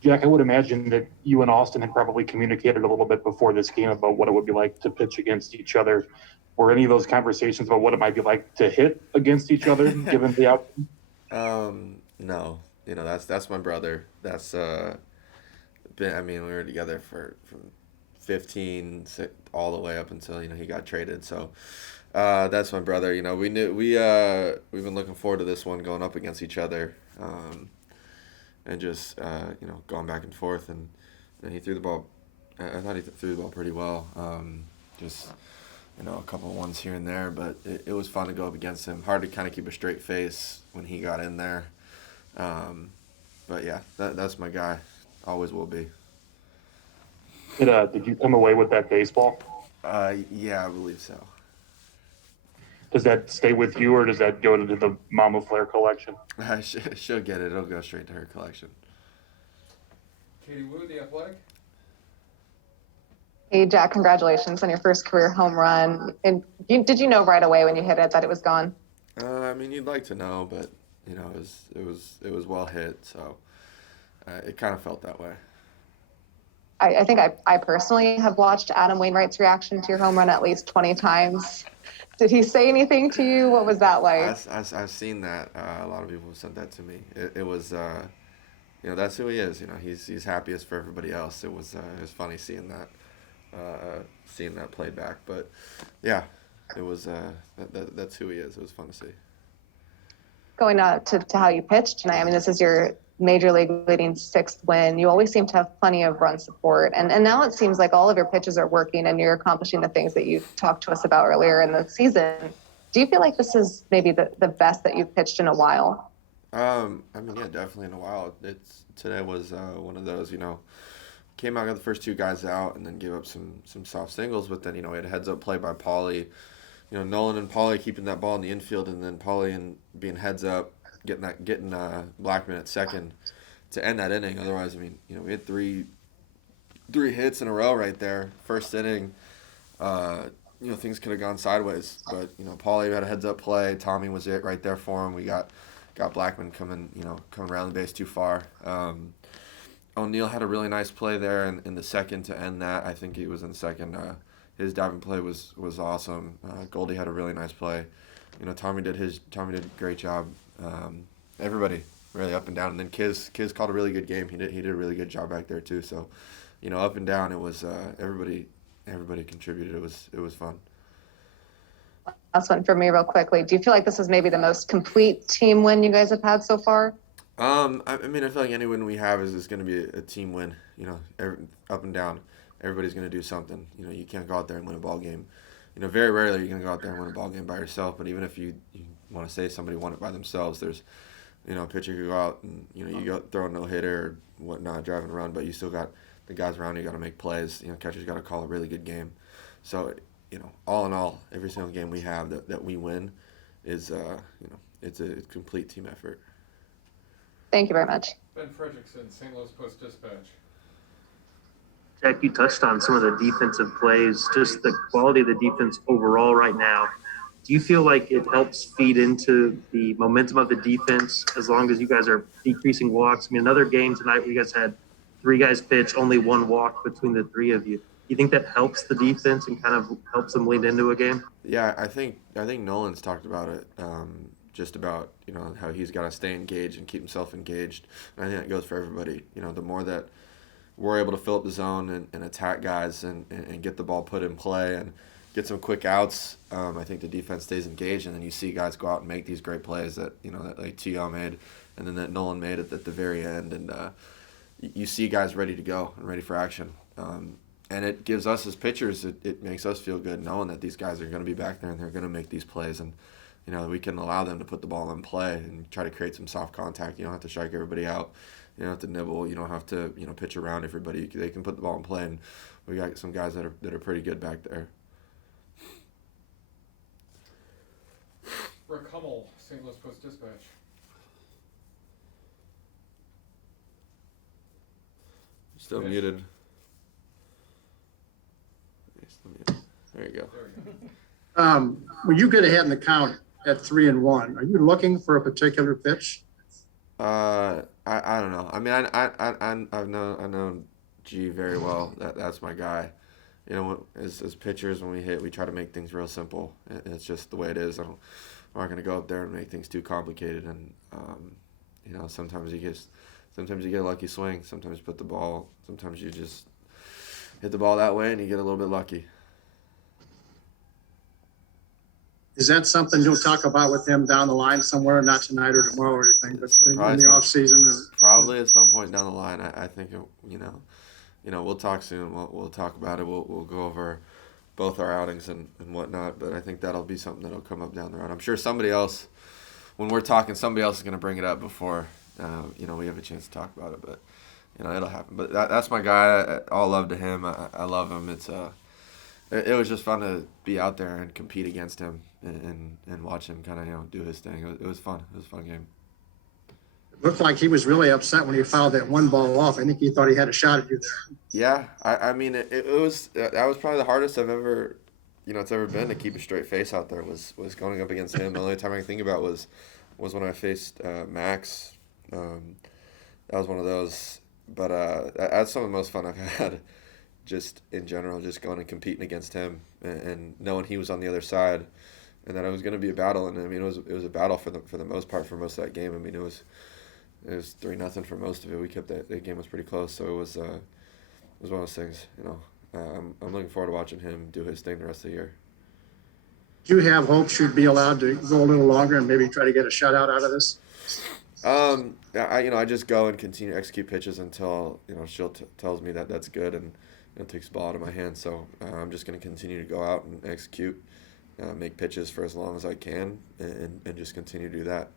Jack, I would imagine that you and Austin had probably communicated a little bit before this game about what it would be like to pitch against each other. Were any of those conversations about what it might be like to hit against each other, given the outcome? No, that's my brother. That's I mean, we were together for from 15 all the way up until he got traded. So that's my brother. We knew we've been looking forward to this one going up against each other, and just going back and forth. And he threw the ball. I thought he threw the ball pretty well. Just a couple of ones here and there, but it was fun to go up against him. Hard to kind of keep a straight face when he got in there. But yeah, that's my guy. Always will be. Did you come away with that baseball? Yeah, I believe so. Does that stay with you, or does that go into the Mama Flair collection? She'll get it. It'll go straight to her collection. Katie Wu, The Athletic. Hey, Jack, congratulations on your first career home run. And did you know right away when you hit it that it was gone? I mean, you'd like to know, but it was well hit, so it kind of felt that way. I think I personally have watched Adam Wainwright's reaction to your home run at least 20 times. Did he say anything to you? What was that like? I've seen that. A lot of people have sent that to me. It was, that's who he is. He's happiest for everybody else. It was funny seeing that played back. But yeah, it was that's who he is. It was fun to see. Going to how you pitched tonight, I mean, this is your major league leading sixth win. You always seem to have plenty of run support. And now it seems like all of your pitches are working and you're accomplishing the things that you talked to us about earlier in the season. Do you feel like this is maybe the best that you've pitched in a while? I mean, yeah, definitely in a while. Today was one of those, came out, got the first two guys out, and then gave up some soft singles. But then, we had a heads up play by Pauly. Nolan and Pauly keeping that ball in the infield, and then Pauly and being heads up, getting Blackman at second to end that inning. Otherwise, I mean, we had three hits in a row right there. First inning, things could have gone sideways, but Pauly had a heads up play. Tommy was it right there for him. We got Blackman coming around the base too far. O'Neill had a really nice play there in the second to end that. I think he was in second. His diving play was awesome. Goldie had a really nice play. Tommy did a great job. Everybody really up and down, and then Kiz called a really good game. He did a really good job back there too. So, up and down, it was everybody contributed. It was fun. Last one for me real quickly. Do you feel like this is maybe the most complete team win you guys have had so far? I mean, I feel like any win we have is going to be a team win. Up and down, everybody's going to do something. You can't go out there and win a ball game. Very rarely you're going to go out there and win a ball game by yourself. But even if you want to say somebody won it by themselves, there's, a pitcher could go out and you go throw a no hitter or whatnot, driving a run, but you still got the guys around you got to make plays. Catcher's got to call a really good game. So, all in all, every single game we have that we win is, it's a complete team effort. Thank you very much. Ben Fredrickson, St. Louis Post-Dispatch. Jack, you touched on some of the defensive plays, just the quality of the defense overall right now. Do you feel like it helps feed into the momentum of the defense as long as you guys are decreasing walks? I mean, another game tonight where you guys had three guys pitch, only one walk between the three of you. Do you think that helps the defense and kind of helps them lean into a game? Yeah, I think Nolan's talked about it, just about how he's got to stay engaged and keep himself engaged. And I think that goes for everybody. The more that we're able to fill up the zone and attack guys and get the ball put in play and get some quick outs, I think the defense stays engaged, and then you see guys go out and make these great plays that that like T.O. made, and then that Nolan made at the very end, and you see guys ready to go and ready for action. And it gives us as pitchers, it makes us feel good knowing that these guys are going to be back there and they're going to make these plays, and we can allow them to put the ball in play and try to create some soft contact. You don't have to strike everybody out. You don't have to nibble. You don't have to pitch around everybody. They can put the ball in play, and we got some guys that are pretty good back there. Rick Hummel, St. Louis Post-Dispatch. Still muted. There you go. When you get ahead in the count at 3-1, are you looking for a particular pitch? I I don't know. I mean, I've known G very well. That's my guy. You know, as pitchers, when we hit, we try to make things real simple. It's just the way it is. I'm not going to go up there and make things too complicated. And you know, sometimes you get a lucky swing. Sometimes you put the ball. Sometimes you just hit the ball that way, and you get a little bit lucky. Is that something you'll talk about with him down the line somewhere, not tonight or tomorrow or anything, but in Probably the off season? Probably at some point down the line. I think we'll talk soon. We'll talk about it. We'll go over both our outings and whatnot. But I think that'll be something that'll come up down the road. I'm sure somebody else, when we're talking, somebody else is going to bring it up before we have a chance to talk about it. But it'll happen. But that's my guy. All love to him. I love him. It was just fun to be out there and compete against him and watch him kind of do his thing. It was fun. It was a fun game. It looked like he was really upset when he fouled that one ball off. I think he thought he had a shot at you there. Yeah, I mean it was that was probably the hardest I've ever it's ever been to keep a straight face out there was going up against him. The only time I can think about was when I faced Max. That was one of those. But that's some of the most fun I've had. Just in general, just going and competing against him and knowing he was on the other side, and that it was going to be a battle. And I mean, it was a battle for the most part for most of that game. I mean, it was 3-0 for most of it. We kept that game was pretty close, so it was one of those things. I'm looking forward to watching him do his thing the rest of the year. Do you have hopes you'd be allowed to go a little longer and maybe try to get a shutout out of this? I just go and continue to execute pitches until Shield tells me that that's good and takes the ball out of my hand. So I'm just going to continue to go out and execute, make pitches for as long as I can, and just continue to do that.